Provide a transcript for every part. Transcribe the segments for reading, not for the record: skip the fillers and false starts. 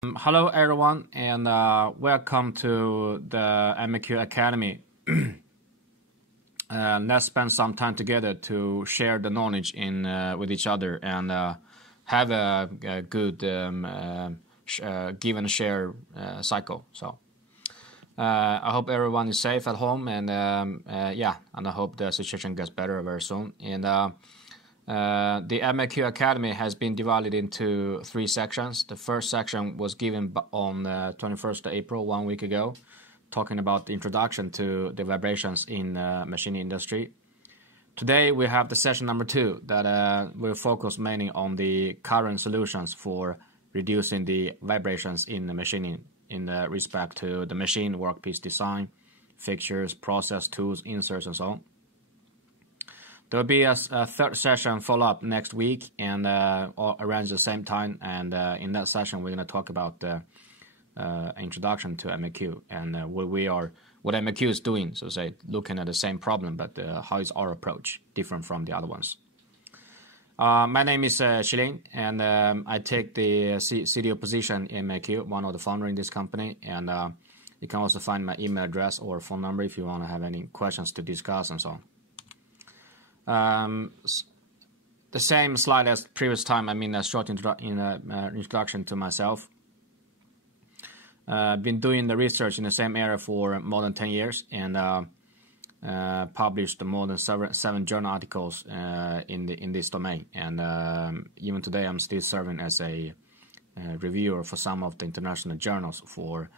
Hello everyone, and welcome to the MAQ Academy. Let's spend some time together to share the knowledge with each other and have a good give and share cycle. So I hope everyone is safe at home, and and I hope the situation gets better very soon. And the MAQ Academy has been divided into 3 sections. The first section was given on 21st of April, 1 week ago, talking about the introduction to the vibrations in the machining industry. Today we have the session number 2 that will focus mainly on the current solutions for reducing the vibrations in the machining in respect to the machine, workpiece design, fixtures, process, tools, inserts, and so on. There will be a third session follow-up next week and around the same time. And in that session, we're going to talk about the introduction to MAQ and what MAQ is doing. So say, looking at the same problem, but how is our approach different from the other ones? My name is Shilin, and I take the CDO position in MAQ, one of the founders in this company. And you can also find my email address or phone number if you want to have any questions to discuss and so on. The same slide as previous time. I mean, a short introduction to myself. I've been doing the research in the same area for more than 10 years and published more than 7 journal articles in this domain. And even today, I'm still serving as a reviewer for some of the international journals for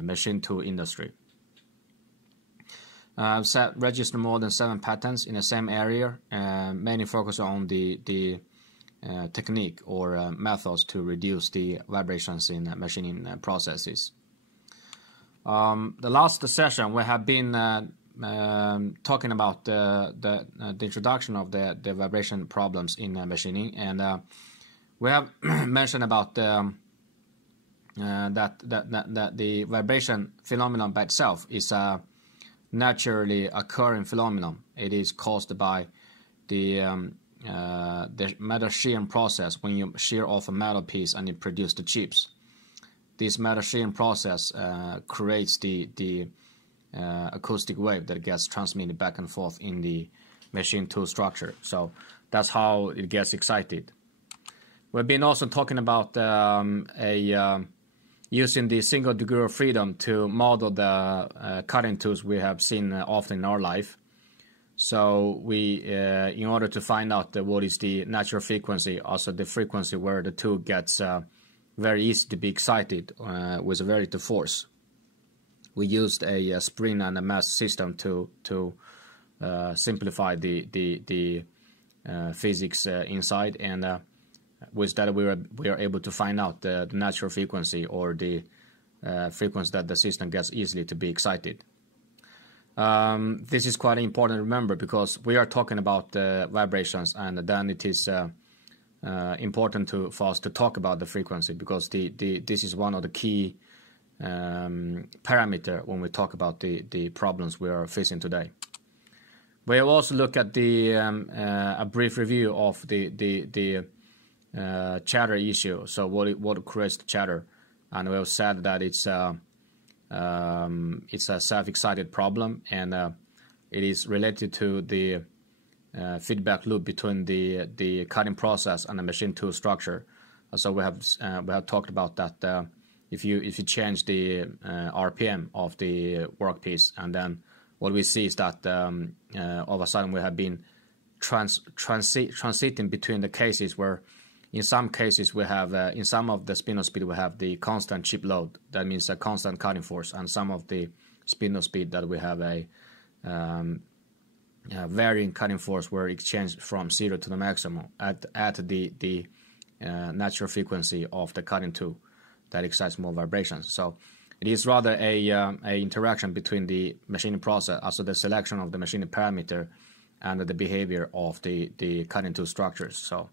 machine tool industry. I've registered more than 7 patents in the same area, mainly focused on the technique or methods to reduce the vibrations in machining processes. The last session we have been talking about the introduction of the vibration problems in machining, and we have mentioned about that the vibration phenomenon by itself is naturally occurring phenomenon. It is caused by the metal shearing process when you shear off a metal piece and you produce the chips. This metal shearing process creates the acoustic wave that gets transmitted back and forth in the machine tool structure. So that's how it gets excited. We've been also talking about using the single degree of freedom to model the cutting tools we have seen often in our life. So we, in order to find out what is the natural frequency, also the frequency where the tool gets very easy to be excited with a very little force, we used a spring and a mass system to simplify the physics inside, and with that we are able to find out the natural frequency or the frequency that the system gets easily to be excited. This is quite important to remember because we are talking about vibrations, and then it is important for us to talk about the frequency, because this is one of the key parameter when we talk about the problems we are facing today. We have also looked at a brief review of the chatter issue. So what creates the chatter, and we have said that it's a self-excited problem, and it is related to the feedback loop between the cutting process and the machine tool structure. So we have talked about that. If you change the RPM of the workpiece, and then what we see is that all of a sudden we have been transiting between the cases where in some cases we have, in some of the spindle speed we have the constant chip load, that means a constant cutting force, and some of the spindle speed that we have a varying cutting force where it changes from 0 to the maximum at the natural frequency of the cutting tool that excites more vibrations. So it is rather a interaction between the machining process, also the selection of the machining parameter, and the behavior of the cutting tool structures. So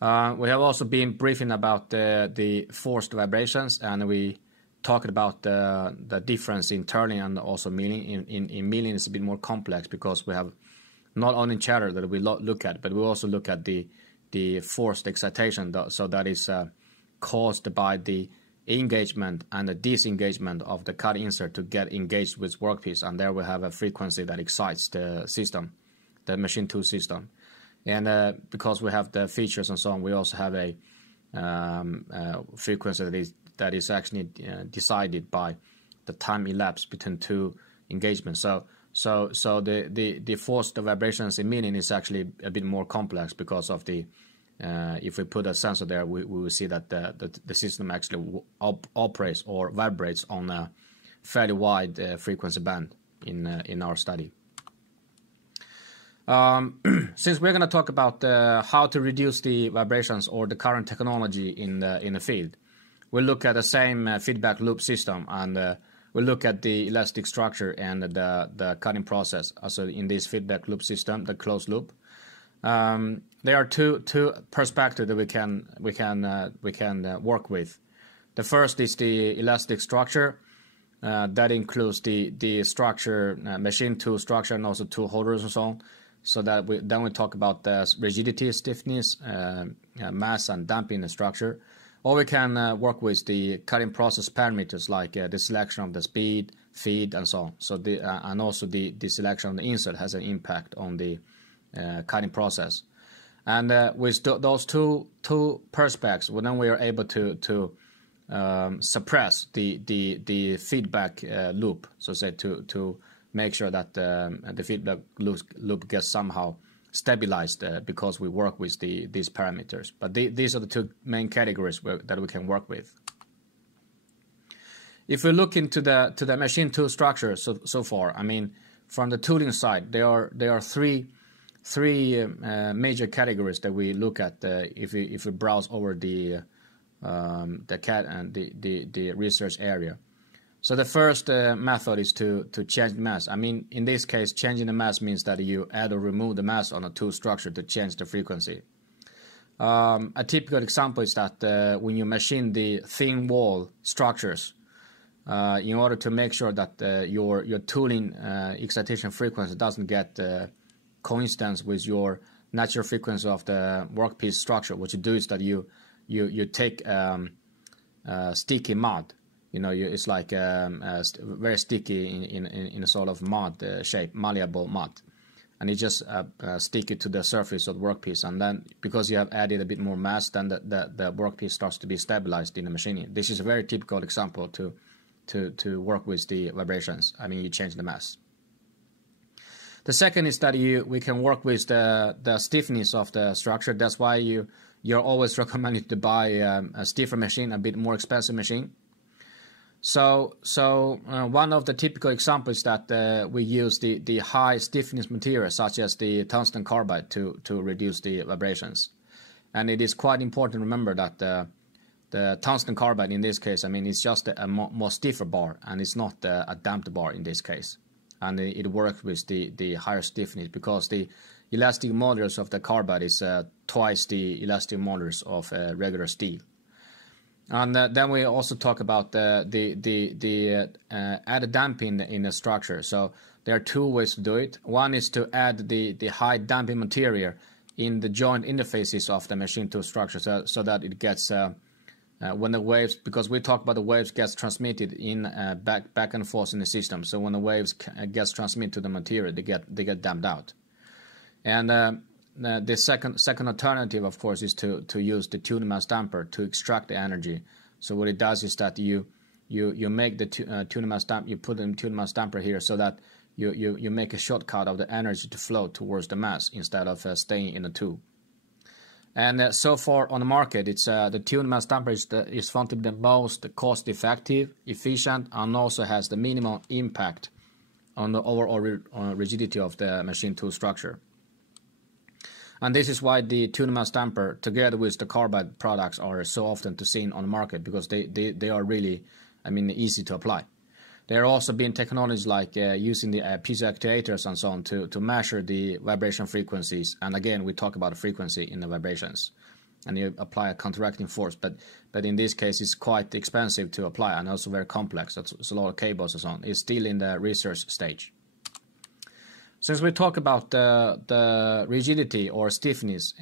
we have also been briefing about the forced vibrations, and we talked about the difference in turning and also milling. In milling, it's a bit more complex because we have not only chatter that we look at, but we also look at the forced excitation. So that is caused by the engagement and the disengagement of the cut insert to get engaged with workpiece, and there we have a frequency that excites the system, the machine tool system. And because we have the features and so on, we also have a frequency that is actually decided by the time elapsed between two engagements. So the force, the vibrations emitting is actually a bit more complex because of the if we put a sensor there, we will see that the system actually operates or vibrates on a fairly wide frequency band in our study. Since we're going to talk about how to reduce the vibrations or the current technology in the field, we'll look at the same feedback loop system, and we'll look at the elastic structure and the cutting process. Also, in this feedback loop system, the closed loop, there are two perspectives that we can work with. The first is the elastic structure. That includes the structure, machine tool structure, and also tool holders and so on. So that then we talk about the rigidity, stiffness, mass, and damping the structure. Or we can work with the cutting process parameters like the selection of the speed, feed, and so on. So and also the selection of the insert has an impact on the cutting process. And with those two perspectives, well, then we are able to suppress the feedback loop, so say to make sure that the feedback loop gets somehow stabilized because we work with these parameters. But these are the two main categories that we can work with. If we look into the machine tool structure so far, I mean, from the tooling side, there are three major categories that we look at if we browse over the CAD and the research area. So the first method is to change the mass. I mean, in this case, changing the mass means that you add or remove the mass on a tool structure to change the frequency. A typical example is that when you machine the thin wall structures, in order to make sure that your tooling excitation frequency doesn't get coincidence with your natural frequency of the workpiece structure, what you do is that you take sticky mud. You know, it's like very sticky in a sort of mud shape, malleable mud, and you just stick it to the surface of the workpiece, and then because you have added a bit more mass, then the workpiece starts to be stabilized in the machining. This is a very typical example to work with the vibrations. I mean, you change the mass. The second is that we can work with the stiffness of the structure. That's why you're always recommended to buy a stiffer machine, a bit more expensive machine. So one of the typical examples that we use the high stiffness material, such as the tungsten carbide, to reduce the vibrations. And it is quite important to remember that the tungsten carbide in this case, I mean, it's just a more stiffer bar, and it's not a damped bar in this case. And it works with the higher stiffness because the elastic modulus of the carbide is twice the elastic modulus of regular steel. And then we also talk about the added damping in the structure. So there are two ways to do it. One is to add the high damping material in the joint interfaces of the machine tool structure, so that it gets when the waves, because we talk about the waves gets transmitted in back and forth in the system. So when the waves gets transmitted to the material, they get damped out. And the second alternative, of course, is to use the tune mass damper to extract the energy. So what it does is that you make the tune mass damper, you put in tune mass damper here, so that you make a shortcut of the energy to flow towards the mass instead of staying in the tube. And so far on the market, it's the tune mass damper is found to be the most cost-effective, efficient, and also has the minimal impact on the overall rigidity of the machine tool structure. And this is why the tune mass damper, together with the carbide products, are so often seen on the market, because they are really, I mean, easy to apply. There are also been technologies like using the piezo actuators and so on to measure the vibration frequencies. And again, we talk about the frequency in the vibrations, and you apply a counteracting force. But in this case, it's quite expensive to apply and also very complex. It's a lot of cables and so on. It's still in the research stage. Since we talk about the rigidity or stiffness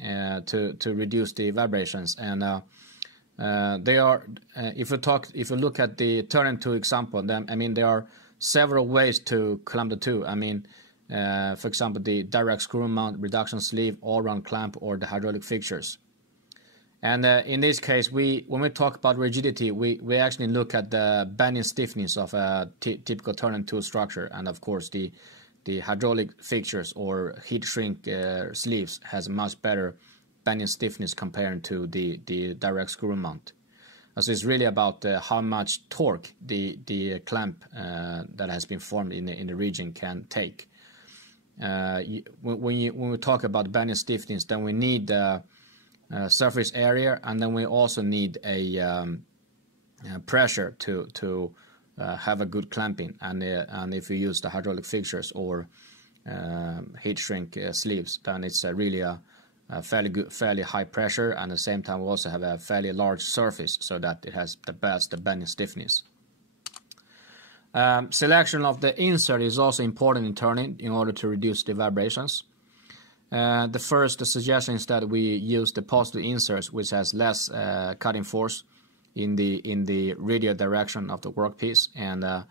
to reduce the vibrations, and They are, if you look at the turning tool example, then I mean there are several ways to clamp the tool. I mean, for example, the direct screw mount, reduction sleeve, all-round clamp, or the hydraulic fixtures. And in this case, when we talk about rigidity, we actually look at the bending stiffness of a typical turning tool structure, and of course the hydraulic fixtures or heat shrink sleeves has much better bending stiffness compared to the direct screw mount. So it's really about how much torque the clamp that has been formed in the region can take. When we talk about bending stiffness, then we need surface area, and then we also need a pressure to have a good clamping. And if you use the hydraulic fixtures or heat shrink sleeves, then it's really a fairly high pressure, and at the same time we also have a fairly large surface so that it has the best bending stiffness. Selection of the insert is also important in turning in order to reduce the vibrations. The first suggestion is that we use the positive inserts, which has less cutting force in the radial direction of the workpiece, and a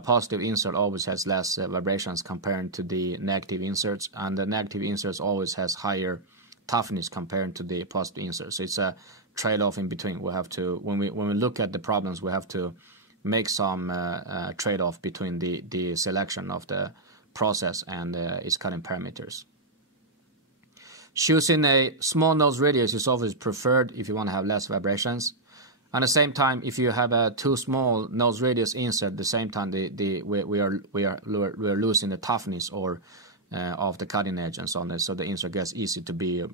positive insert always has less vibrations compared to the negative inserts, and the negative inserts always has higher toughness compared to the positive inserts. So it's a trade-off in between. We have to, when we look at the problems, we have to make some trade-off between the selection of the process and its cutting parameters. Choosing a small nose radius is always preferred if you want to have less vibrations. At the same time, if you have a too small nose radius insert, at the same time we are losing the toughness or of the cutting edge and so on. So the insert gets easy to be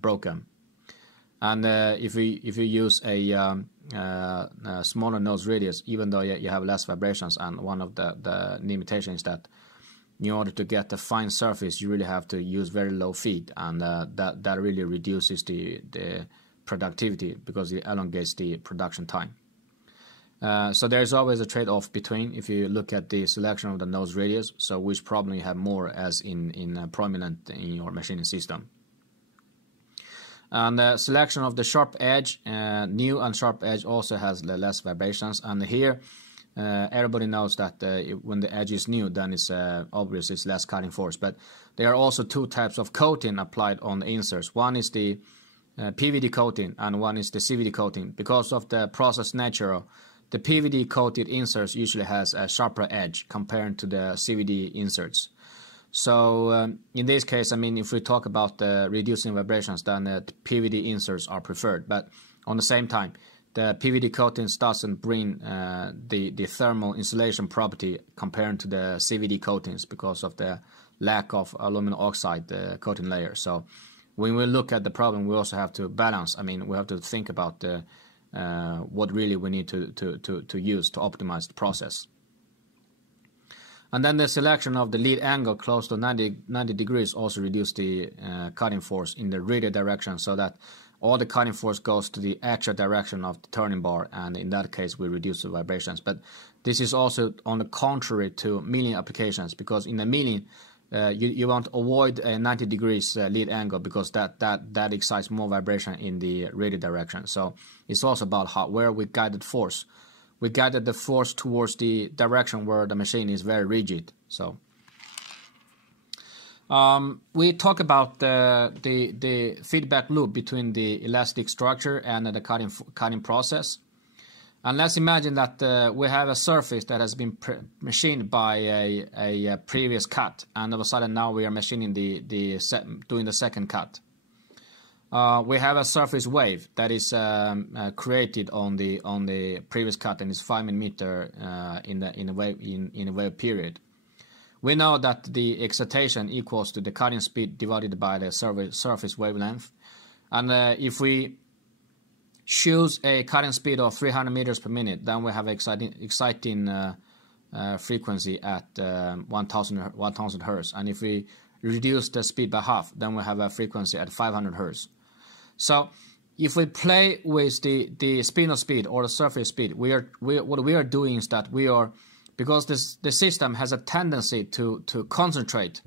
broken. And if you use a smaller nose radius, even though you have less vibrations, and one of the limitations is that in order to get a fine surface, you really have to use very low feed, and that really reduces the productivity because it elongates the production time. So there's always a trade-off between, if you look at the selection of the nose radius, so which problem you have more as in prominent in your machining system. And the selection of the sharp edge, new and sharp edge also has less vibrations, and here everybody knows that when the edge is new, then it's obvious it's less cutting force. But there are also two types of coating applied on the inserts. One is the PVD coating, and one is the CVD coating. Because of the process nature, the PVD coated inserts usually has a sharper edge compared to the CVD inserts. So in this case, I mean, if we talk about reducing vibrations, then the PVD inserts are preferred. But on the same time, the PVD coatings doesn't bring the thermal insulation property compared to the CVD coatings because of the lack of aluminum oxide coating layer. So when we look at the problem, we also have to balance. I mean, we have to think about what really we need to use to optimize the process. And then the selection of the lead angle close to 90 degrees also reduce the cutting force in the radial direction, so that all the cutting force goes to the actual direction of the turning bar, and in that case we reduce the vibrations. But this is also on the contrary to milling applications, because in the milling you want to avoid a 90 degrees lead angle, because that excites more vibration in the radial direction. So it's also about where we guided force. We guided the force towards the direction where the machine is very rigid. So we talk about the feedback loop between the elastic structure and the cutting process. And let's imagine that we have a surface that has been machined by a previous cut, and all of a sudden now we are machining doing the second cut. We have a surface wave that is created on the previous cut, and is 5 millimeter in a wave period. We know that the excitation equals to the cutting speed divided by the surface wavelength, and if we choose a cutting speed of 300 meters per minute, then we have exciting frequency at 1000 hertz, and if we reduce the speed by half, then we have a frequency at 500 hertz. So if we play with the spindle speed or the surface speed, what we are doing is that we are, because the system has a tendency to concentrate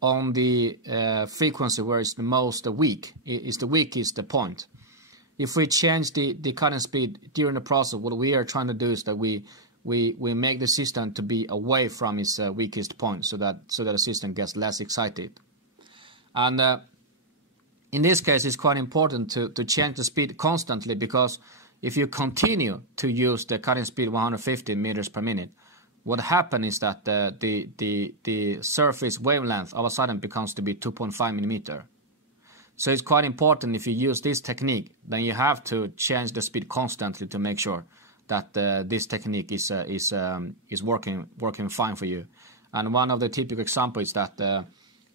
on the frequency where it's the most weak, is the weakest point. if we change the cutting speed during the process, what we are trying to do is that we make the system to be away from its weakest point, so that the system gets less excited. And in this case, it's quite important to change the speed constantly, because if you continue to use the cutting speed 150 meters per minute, what happens is that the surface wavelength all of a sudden becomes to be 2.5 millimeter. So it's quite important, if you use this technique, then you have to change the speed constantly to make sure that this technique is working fine for you. And one of the typical examples is that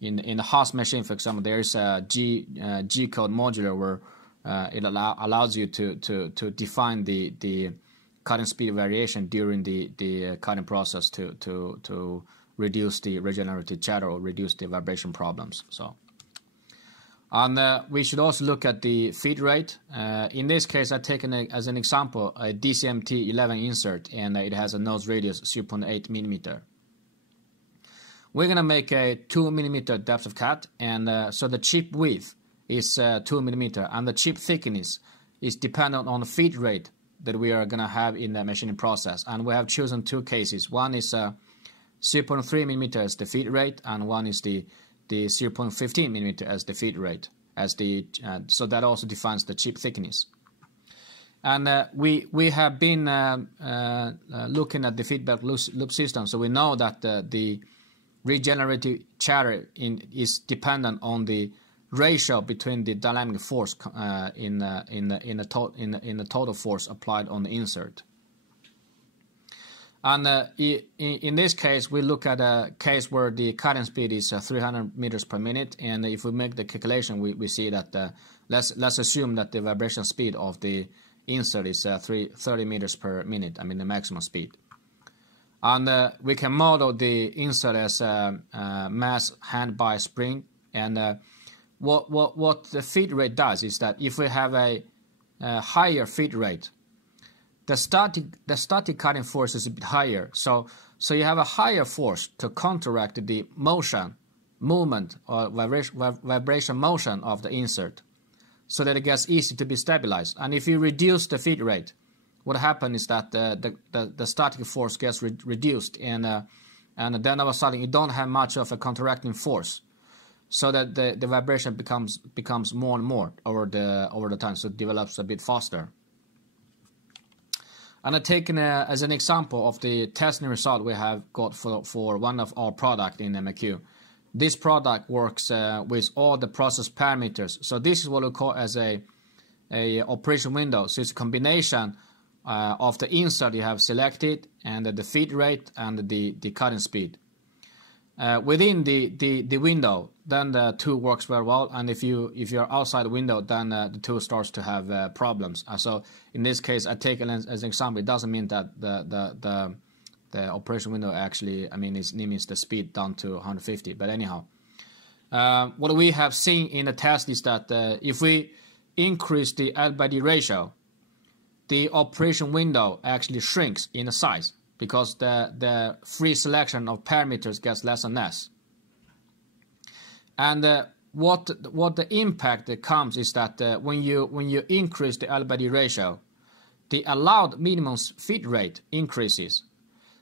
in the Haas machine, for example, there is a G code modular where it allows you to define the cutting speed variation during the cutting process to reduce the regenerative chatter or reduce the vibration problems. So, and we should also look at the feed rate. In this case, I've taken as an example a DCMT 11 insert, and it has a nose radius 0.8 millimeter. We're going to make a 2 millimeter depth of cut, and so the chip width is 2 millimeter, and the chip thickness is dependent on the feed rate that we are going to have in the machining process. And we have chosen two cases. One is 0.3 millimeter as the feed rate, and one is the 0.15 millimeter as the feed rate, so that also defines the chip thickness. And we have been looking at the feedback loop system, so we know that the regenerative chatter is dependent on the ratio between the dynamic force in the total force applied on the insert. And in this case, we look at a case where the cutting speed is 300 meters per minute, and if we make the calculation, we see that let's assume that the vibration speed of the insert is 30 meters per minute. I mean the maximum speed. And we can model the insert as mass hand by spring. And what the feed rate does is that if we have a higher feed rate, the static cutting force is a bit higher. So you have a higher force to counteract the movement or vibration motion of the insert, so that it gets easy to be stabilized. And if you reduce the feed rate, what happens is that the static force gets reduced, and then all of a sudden you don't have much of a counteracting force, so that the vibration becomes more and more over the time, so it develops a bit faster. And I've taken as an example of the testing result we have got for one of our product in MAQ. This product works with all the process parameters. So this is what we call as a operation window. So it's a combination of the insert you have selected, and the feed rate, and the cutting speed. Within the window, then the tool works very well, and if you're outside the window, then the tool starts to have problems. So in this case, I take it as an example. It doesn't mean that the operation window actually, I mean, it limits the speed down to 150. But anyhow, what we have seen in the test is that if we increase the L/D ratio, the operation window actually shrinks in size, because the free selection of parameters gets less and less. And what the impact that comes is that when you increase the L/D ratio, the allowed minimum feed rate increases.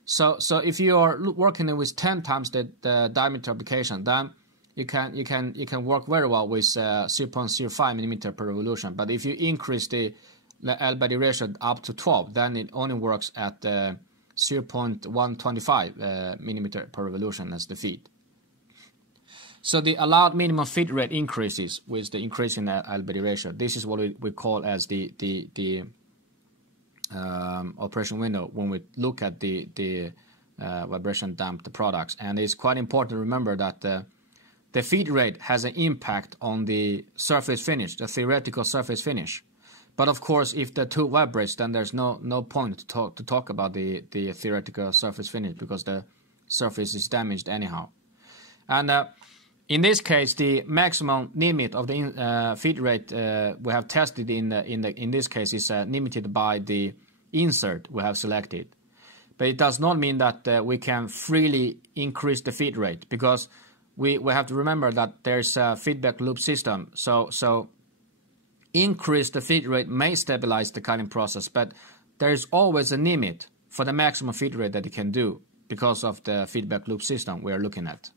So if you are working with 10 times the diameter application, then you can work very well with 0.05 millimeter per revolution. But if you increase the L/D ratio up to 12, then it only works at 0.125 millimeter per revolution as the feed. So the allowed minimum feed rate increases with the increase in the L/D ratio. This is what we call as the operation window when we look at the vibration damped products. And it's quite important to remember that the feed rate has an impact on the surface finish, the theoretical surface finish. But of course, if the tool vibrates, then there's no point to talk about the theoretical surface finish, because the surface is damaged anyhow. And in this case, the maximum limit of the feed rate we have tested in this case is limited by the insert we have selected. But it does not mean that we can freely increase the feed rate, because we have to remember that there's a feedback loop system. So increase the feed rate may stabilize the cutting process, but there is always a limit for the maximum feed rate that it can do because of the feedback loop system we are looking at.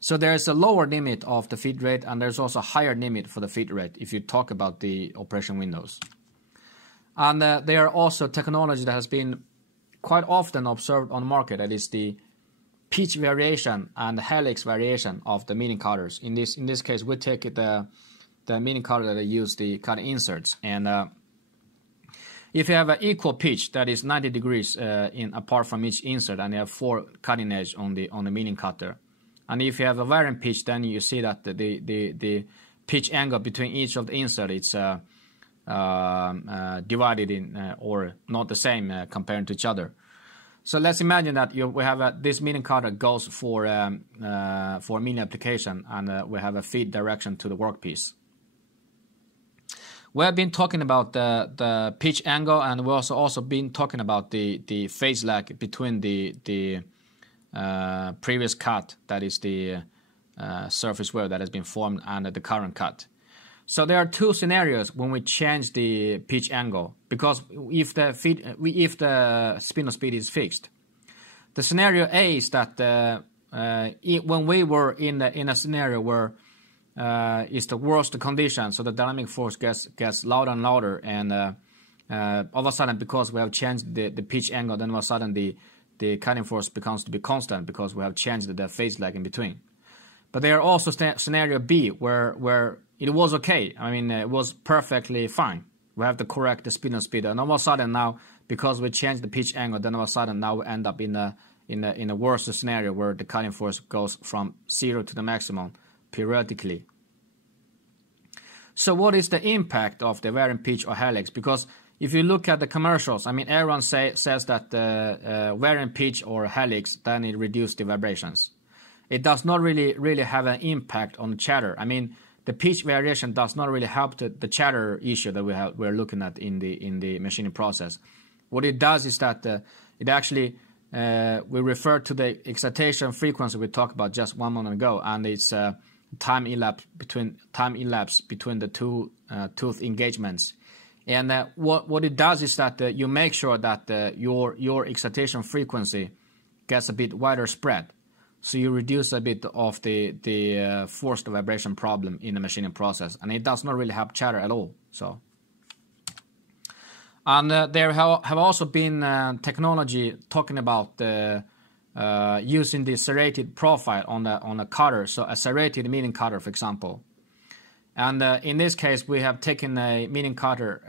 So there's a lower limit of the feed rate, and there's also a higher limit for the feed rate if you talk about the operation windows. And there are also technology that has been quite often observed on the market, that is the pitch variation and the helix variation of the milling cutters. In this case, we take the milling cutter that use the cutting inserts, and if you have an equal pitch that is 90 degrees apart from each insert, and you have 4 cutting edge on the milling cutter, and if you have a varying pitch, then you see that the pitch angle between each of the insert it's divided in or not the same compared to each other. So let's imagine that we have this milling cutter goes for milling application, and we have a feed direction to the workpiece. We have been talking about the pitch angle, and we also been talking about the phase lag between the previous cut, that is the surface wave that has been formed, and the current cut. So there are 2 scenarios when we change the pitch angle, because if the spindle speed is fixed. The scenario A is that when we were in a scenario where it's the worst condition, so the dynamic force gets louder and louder, and all of a sudden, because we have changed the pitch angle, then all of a sudden the cutting force becomes to be constant because we have changed the phase lag in between. But there are also scenario B where it was okay. I mean, it was perfectly fine. We have to correct the spindle speed, and all of a sudden now, because we changed the pitch angle, then all of a sudden now we end up in a worse scenario where the cutting force goes from 0 to the maximum periodically. So what is the impact of the varying pitch or helix? Because if you look at the commercials, I mean, everyone says that varying pitch or helix, then it reduces the vibrations. It does not really have an impact on the chatter. I mean, the pitch variation does not really help the chatter issue that we're looking at in the machining process. What it does is that it actually we refer to the excitation frequency we talked about just 1 moment ago, and it's time elapse between the 2 tooth engagements. And what it does is that you make sure that your excitation frequency gets a bit wider spread. So you reduce a bit of the forced vibration problem in the machining process, and it does not really help chatter at all. So, and there have also been technology talking about using the serrated profile on a cutter, so a serrated milling cutter, for example. And in this case, we have taken a milling cutter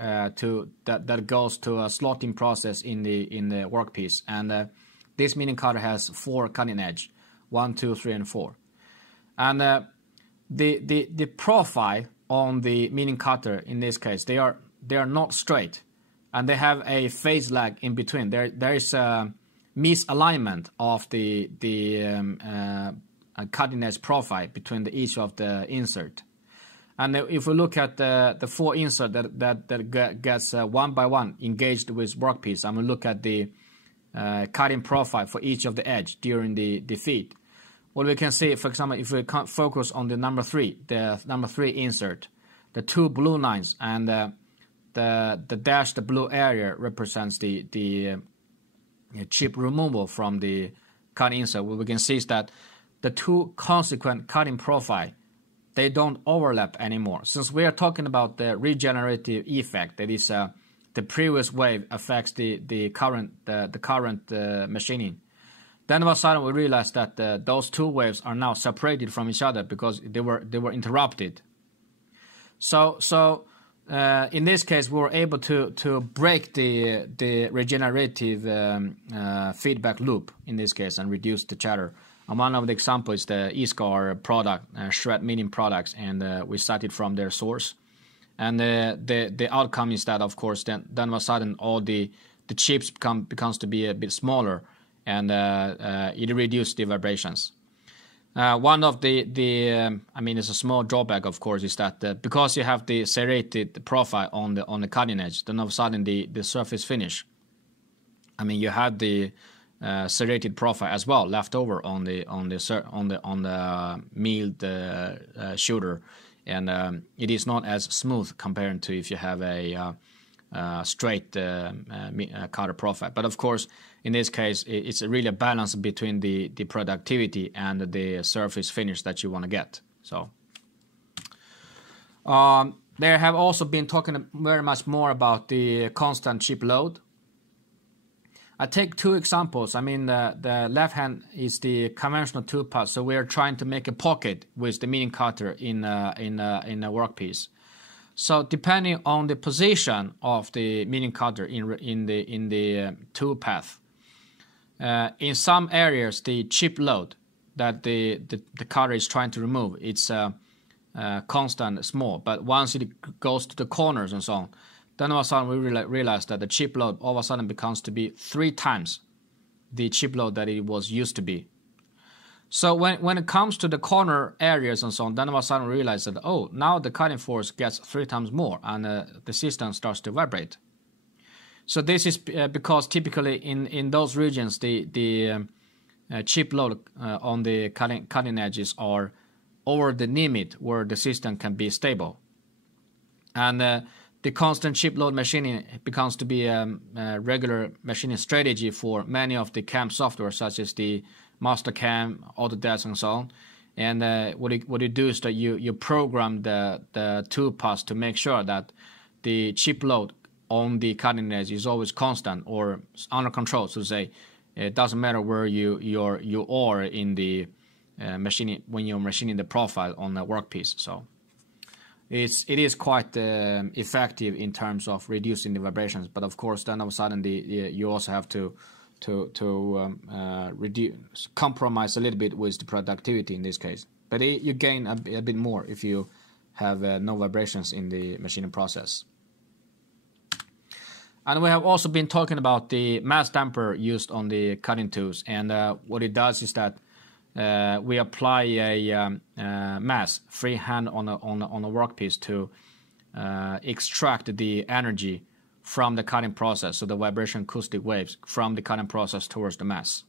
that goes to a slotting process in the workpiece, and this milling cutter has 4 cutting edge. 1, 2, 3, and 4, and the profile on the milling cutter in this case, they are not straight, and they have a phase lag in between. There is a misalignment of the cutting edge profile between each of the insert. And if we look at the 4 insert that gets 1 by 1 engaged with workpiece, and we look at the cutting profile for each of the edge during the feed. What we can see, for example, if we focus on the number 3 insert, the 2 blue lines, and the dashed blue area represents the chip removal from the cutting insert. What we can see is that the 2 consequent cutting profile, they don't overlap anymore. Since we are talking about the regenerative effect, that is the previous wave affects the current machining. Then all of a sudden we realized that those 2 waves are now separated from each other because they were interrupted. So in this case, we were able to break the regenerative feedback loop in this case and reduce the chatter. And one of the examples is the eScar product, shred milling products, and we started from their source. And the outcome is that, of course, then all of a sudden all the chips becomes to be a bit smaller, and it reduces the vibrations. One of I mean, it's a small drawback, of course, is that because you have the serrated profile on the cutting edge, then all of a sudden the surface finish, I mean, you have the serrated profile as well left over on the milled shooter, and it is not as smooth compared to if you have a straight cutter profile. But of course, in this case, it's really a balance between the productivity and the surface finish that you want to get. So they have also been talking very much more about the constant chip load. I take two examples. I mean, the left hand is the conventional toolpath, so we are trying to make a pocket with the milling cutter in a workpiece. So depending on the position of the milling cutter in the tool path, in some areas the chip load that the cutter is trying to remove, it's constant small. But once it goes to the corners and so on, then all of a sudden we realize that the chip load all of a sudden becomes to be 3 times the chip load that it was used to be. So when it comes to the corner areas and so on, then all of a sudden we realize that, oh, now the cutting force gets 3 times more, and the system starts to vibrate. So this is because typically in those regions the chip load on the cutting edges are over the limit where the system can be stable, and the constant chip load machining becomes to be a regular machining strategy for many of the CAM software, such as the MasterCam, Autodesk, and so on. And what you do is that you program the tool path to make sure that the chip load on the cutting edge is always constant or under control. So to say, it doesn't matter where you are in the machining when you're machining the profile on the workpiece. So it is quite effective in terms of reducing the vibrations. But of course, then all of a sudden you also have to reduce, compromise a little bit with the productivity in this case. But you gain a bit more if you have no vibrations in the machining process. And we have also been talking about the mass damper used on the cutting tools. And what it does is that we apply a mass freehand on a workpiece to extract the energy from the cutting process, so the vibration acoustic waves from the cutting process towards the mass.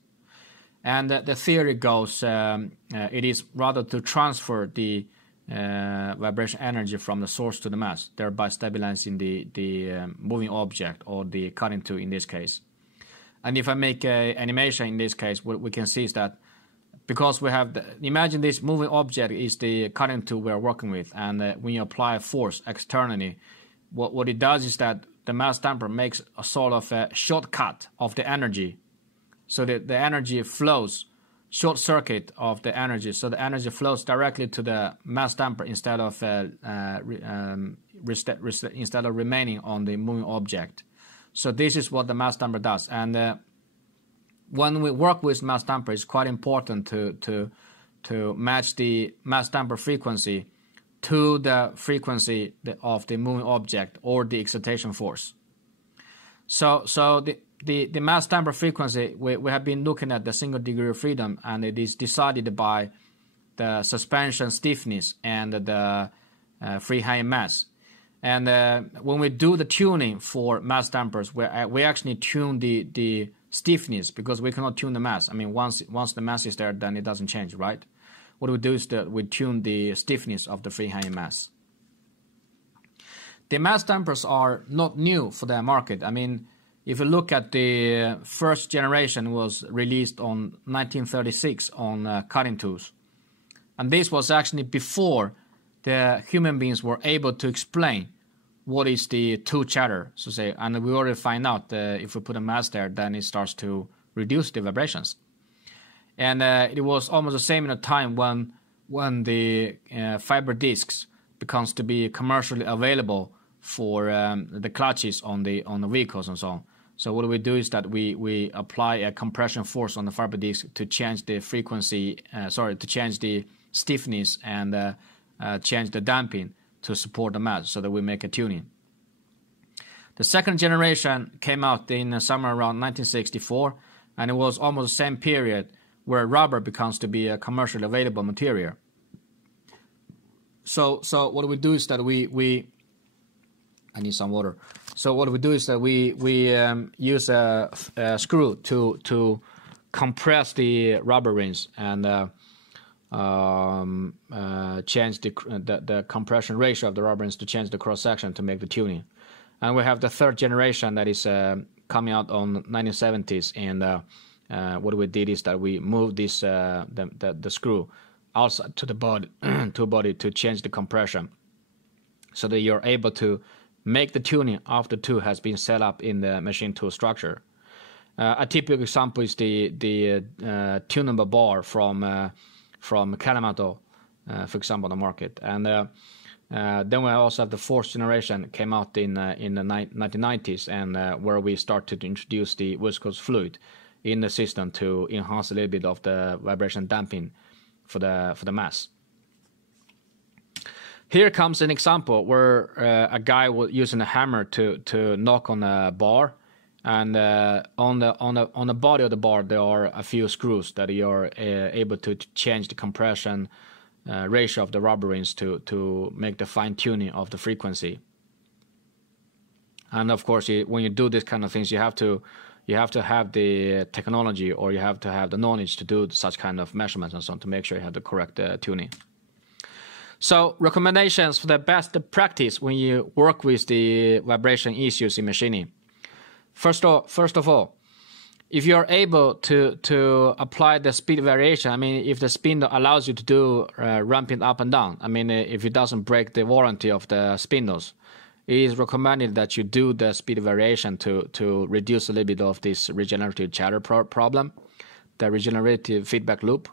And the theory goes, it is rather to transfer the vibration energy from the source to the mass, thereby stabilizing the moving object or the cutting tool in this case. And if I make an animation in this case, what we can see is that because we have imagine this moving object is the cutting tool we are working with, and when you apply a force externally, what it does is that the mass damper makes a sort of a shortcut of the energy, so that the energy flows, short circuit of the energy, so the energy flows directly to the mass damper instead of remaining on the moving object. So this is what the mass damper does. And when we work with mass damper, it's quite important to match the mass damper frequency to the frequency of the moving object or the excitation force. So the mass damper frequency, we have been looking at the single degree of freedom, and it is decided by the suspension stiffness and the free hanging mass. And when we do the tuning for mass dampers, we actually tune the stiffness, because we cannot tune the mass. I mean, once the mass is there, then it doesn't change, right? What we do is that we tune the stiffness of the free hanging mass. The mass dampers are not new for the market. I mean, if you look at the first generation, was released on 1936 on cutting tools. And this was actually before the human beings were able to explain what is the tool chatter, so to say. And we already find out if we put a mass there, then it starts to reduce the vibrations. And it was almost the same in a time when the fiber discs becomes to be commercially available for the clutches on the vehicles and so on. So what we do is that we apply a compression force on the fiber disc to change the frequency, to change the stiffness and change the damping to support the mass, so that we make a tuning. The second generation came out in somewhere around 1964, and it was almost the same period where rubber becomes to be a commercially available material. So what we do is that we I need some water. So what we do is that we use a screw to compress the rubber rings, and change the compression ratio of the rubber bands to change the cross section to make the tuning. And we have the third generation that is coming out on 1970s. And what we did is that we moved this the screw outside to the body to change the compression, so that you're able to make the tuning after the tool has been set up in the machine tool structure. A typical example is the tunable bar from Kalamata, for example, on the market. And then we also have the fourth generation came out in the 1990s, and where we started to introduce the viscous fluid in the system to enhance a little bit of the vibration damping for the mass. Here comes an example where a guy was using a hammer to knock on a bar, and on the body of the bar there are a few screws that you are able to change the compression ratio of the rubber rings to make the fine tuning of the frequency. And of course, when you do this kind of things, you have to have the technology, or you have to have the knowledge to do such kind of measurements and so on, to make sure you have the correct tuning. So recommendations for the best practice when you work with the vibration issues in machining. First of all, if you're able to apply the speed variation, I mean, if the spindle allows you to do ramping up and down, I mean, if it doesn't break the warranty of the spindles, it is recommended that you do the speed variation to reduce a little bit of this regenerative chatter problem, the regenerative feedback loop.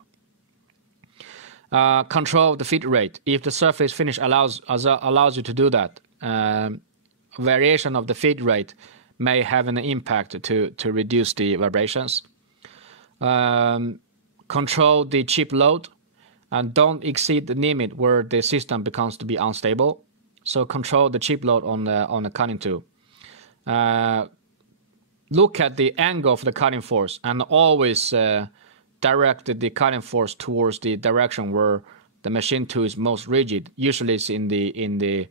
Control the feed rate. If the surface finish allows you to do that, variation of the feed rate may have an impact to reduce the vibrations. Control the chip load, and don't exceed the limit where the system becomes to be unstable. So control the chip load on the cutting tool. Look at the angle of the cutting force, and always direct the cutting force towards the direction where the machine tool is most rigid. Usually it's in the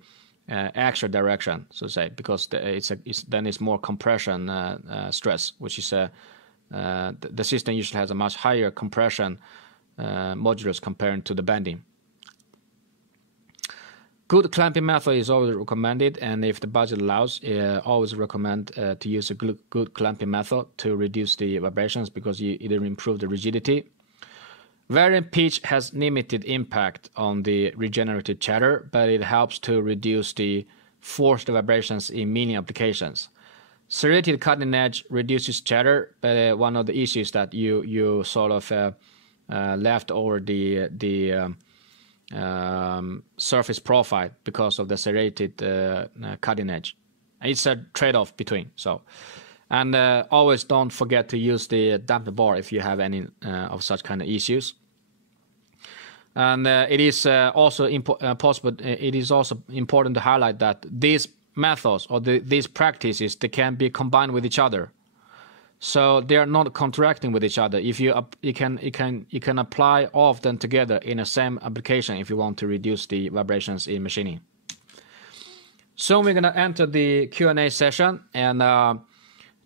axial direction, so to say, because then it's more compression stress, which is the system usually has a much higher compression modulus compared to the bending. Good clamping method is always recommended, and if the budget allows, always recommend to use a good clamping method to reduce the vibrations, because it improves the rigidity. Varying pitch has limited impact on the regenerative chatter, but it helps to reduce the forced vibrations in many applications. Serrated cutting edge reduces chatter, but one of the issues that you sort of left over the surface profile because of the serrated cutting edge. It's a trade-off between. So, and always don't forget to use the damper bar if you have any of such kind of issues. And it is also it is also important to highlight that these methods or these practices, they can be combined with each other. So they are not contracting with each other. If you can apply all of them together in the same application if you want to reduce the vibrations in machining. So we're gonna enter the Q&A session, and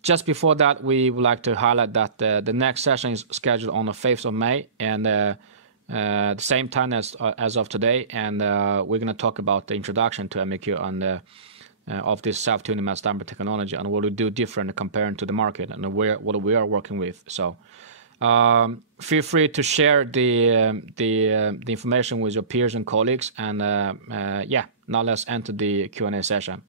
just before that, we would like to highlight that the next session is scheduled on the 5th of May, and the same time as of today, and we're gonna talk about the introduction to MAQ and of this self-tuning mass damper technology, and what we do different comparing to the market, and what we are working with. So feel free to share the information with your peers and colleagues, and yeah, now let's enter the Q&A session.